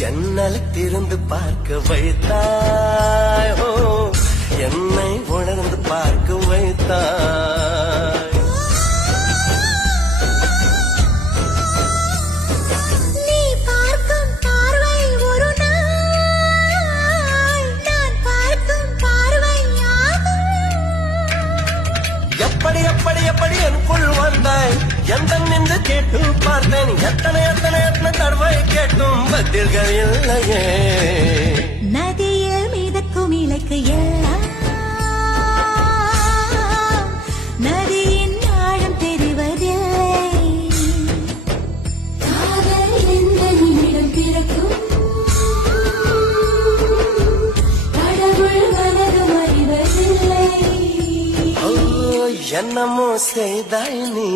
ஜன்னலுக்கு பார்க்க வைத்தாய், ஓ என்னை உணர்ந்து பார்க்க வைத்தாய். நீ பார்க்கும் பார்வை ஒரு நாள் நான் பார்க்கும் பார்வையாகும். எப்படி எப்படி எப்படி எனக்குள் வந்தாய், எந்த நின்று கேட்டு பார்த்தேன். எத்தனை எத்தனை எத்தனை தடவை கேட்டும் பதில்கள் இல்லையே. நதியில் மிதக்கும் இலைக்கு எல்லாம் நதியின் ஆழம் தெரிவதில்லை. காதல் எந்த நிமிடம் பிறக்கும் கடவுள் மனதும் அறிவதில்லை. ஓ என்னமோ செய்தாய் நீ.